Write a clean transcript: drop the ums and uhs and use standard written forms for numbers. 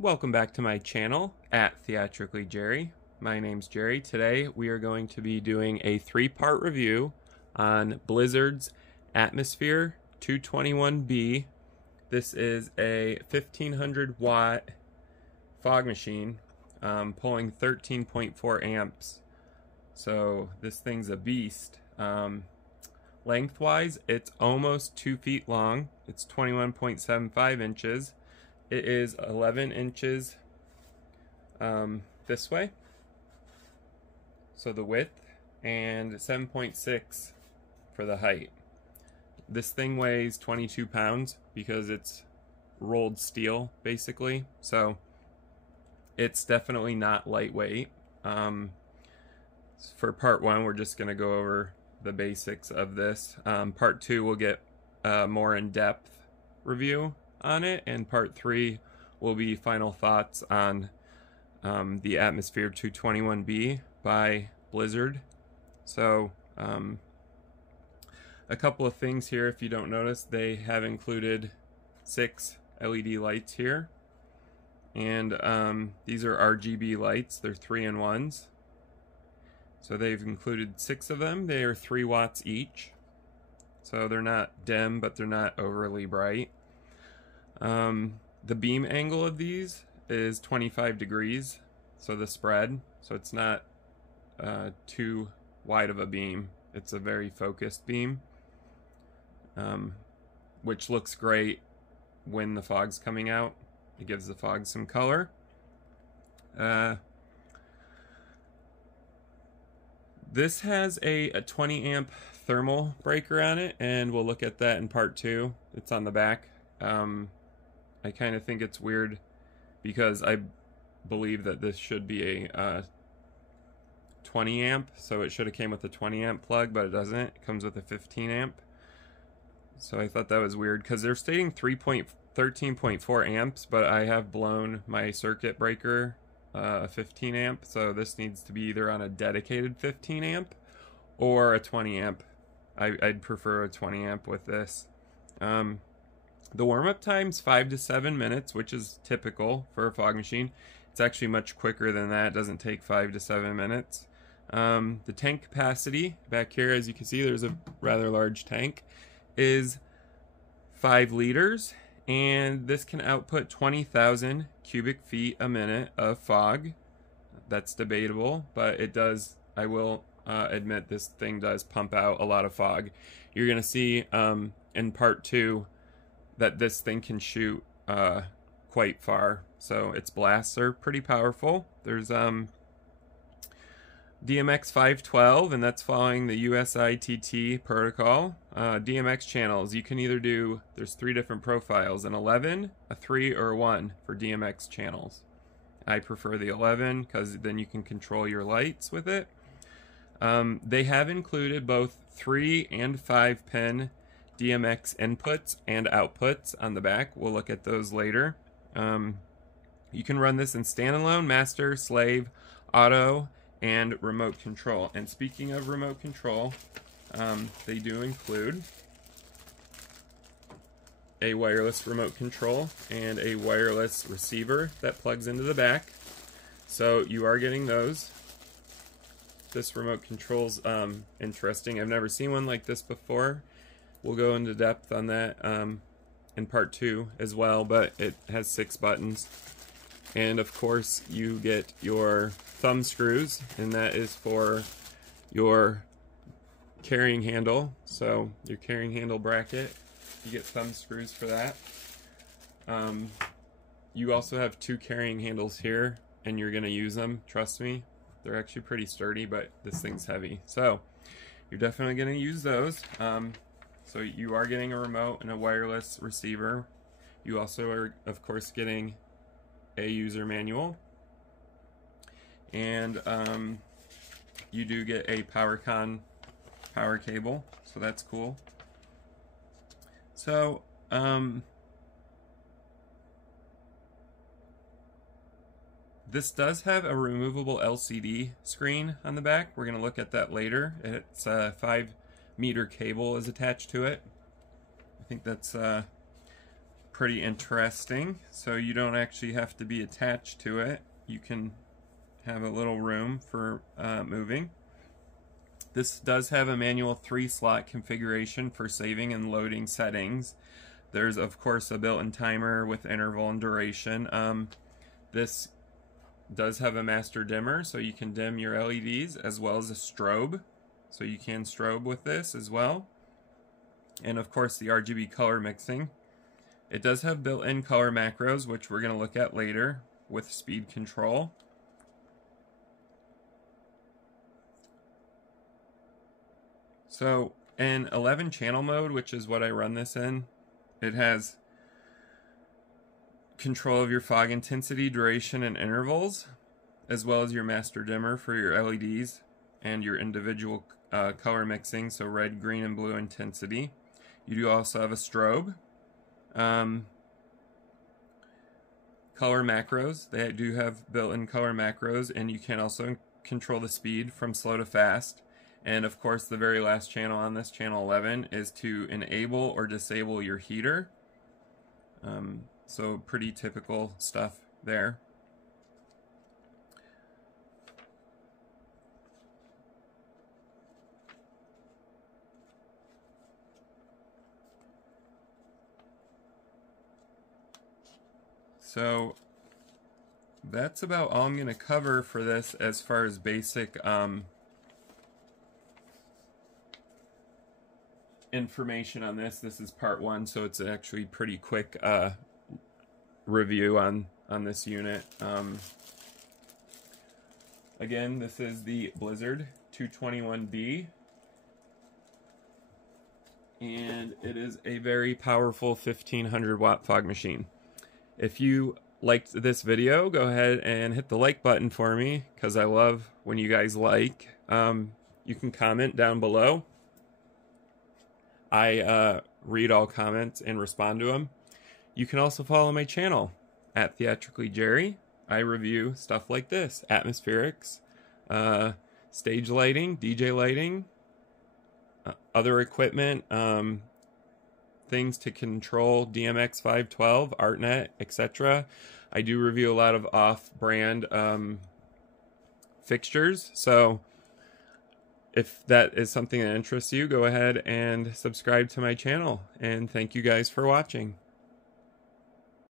Welcome back to my channel at TheatricallyJerry. My name's Jerry. Today we are going to be doing a three-part review on Blizzard's Atmosfear 221B. This is a 1500 watt fog machine pulling 13.4 amps. So this thing's a beast. Lengthwise, it's almost 2 feet long. It's 21.75 inches. It is 11 inches this way, so the width, and 7.6 for the height. This thing weighs 22 pounds because it's rolled steel, basically, so it's definitely not lightweight. For part one, we're just going to go over the basics of this. Part two, we'll get more in-depth review on it, and part three will be final thoughts on the Atmosfear 221B by Blizzard. So a couple of things here, if you don't notice, they have included 6 LED lights here, and these are RGB lights. They're 3-in-1s, so they've included 6 of them. They are 3 watts each, so they're not dim, but they're not overly bright. The beam angle of these is 25 degrees, so the spread, so it's not too wide of a beam. It's a very focused beam, which looks great when the fog's coming out. It gives the fog some color. This has a 20 amp thermal breaker on it, and we'll look at that in part 2. It's on the back. I kind of think it's weird because I believe that this should be a 20 amp, so it should have came with a 20 amp plug, but it doesn't. It comes with a 15 amp. So I thought that was weird because they're stating 13.4 amps, but I have blown my circuit breaker a 15 amp, so this needs to be either on a dedicated 15 amp or a 20 amp. I'd prefer a 20 amp with this. The warm-up time's 5 to 7 minutes, which is typical for a fog machine. It's actually much quicker than that. It doesn't take 5 to 7 minutes. The tank capacity, back here, as you can see, there's a rather large tank, is 5 liters, and this can output 20,000 cubic feet a minute of fog. That's debatable, but it does, I will admit, this thing does pump out a lot of fog. You're going to see in part 2 that this thing can shoot quite far, so its blasts are pretty powerful. There's DMX 512, and that's following the USITT protocol. DMX channels, you can either do, there's 3 different profiles, an 11, a 3, or a 1 for DMX channels. I prefer the 11 because then you can control your lights with it. They have included both 3 and 5 pin DMX inputs and outputs on the back. We'll look at those later. You can run this in standalone, master, slave, auto, and remote control. And speaking of remote control, they do include a wireless remote control and a wireless receiver that plugs into the back. So you are getting those. This remote control's interesting. I've never seen one like this before. We'll go into depth on that in part 2 as well, but it has 6 buttons. And of course you get your thumb screws, and that is for your carrying handle. So your carrying handle bracket, you get thumb screws for that. You also have 2 carrying handles here, and you're going to use them, trust me. They're actually pretty sturdy, but this thing's heavy. So you're definitely going to use those. So you are getting a remote and a wireless receiver. You also are, of course, getting a user manual. And you do get a PowerCon power cable, so that's cool. So this does have a removable LCD screen on the back. We're going to look at that later. It's a 5-meter cable is attached to it. I think that's pretty interesting. So you don't actually have to be attached to it. You can have a little room for moving. This does have a manual 3-slot configuration for saving and loading settings. There's of course a built-in timer with interval and duration. This does have a master dimmer, so you can dim your LEDs, as well as a strobe, so you can strobe with this as well. And of course the RGB color mixing. It does have built-in color macros, which we're going to look at later, with speed control. So in 11 channel mode, which is what I run this in, it has control of your fog intensity, duration, and intervals, as well as your master dimmer for your LEDs and your individual color mixing, so red, green, and blue intensity. You do also have a strobe. Color macros, they do have built-in color macros, and you can also control the speed from slow to fast. And of course the very last channel on this, channel 11, is to enable or disable your heater. So pretty typical stuff there. So that's about all I'm going to cover for this as far as basic information on this. This is part 1, so it's actually pretty quick review on this unit. Again, this is the Blizzard 221B, and it is a very powerful 1500 watt fog machine. If you liked this video, go ahead and hit the like button for me, because I love when you guys like. You can comment down below. I read all comments and respond to them. You can also follow my channel at TheatricallyJerry. I review stuff like this: atmospherics, stage lighting, DJ lighting, other equipment, things to control DMX 512, ArtNet, etc. I do review a lot of off-brand fixtures, so if that is something that interests you, go ahead and subscribe to my channel. And thank you guys for watching.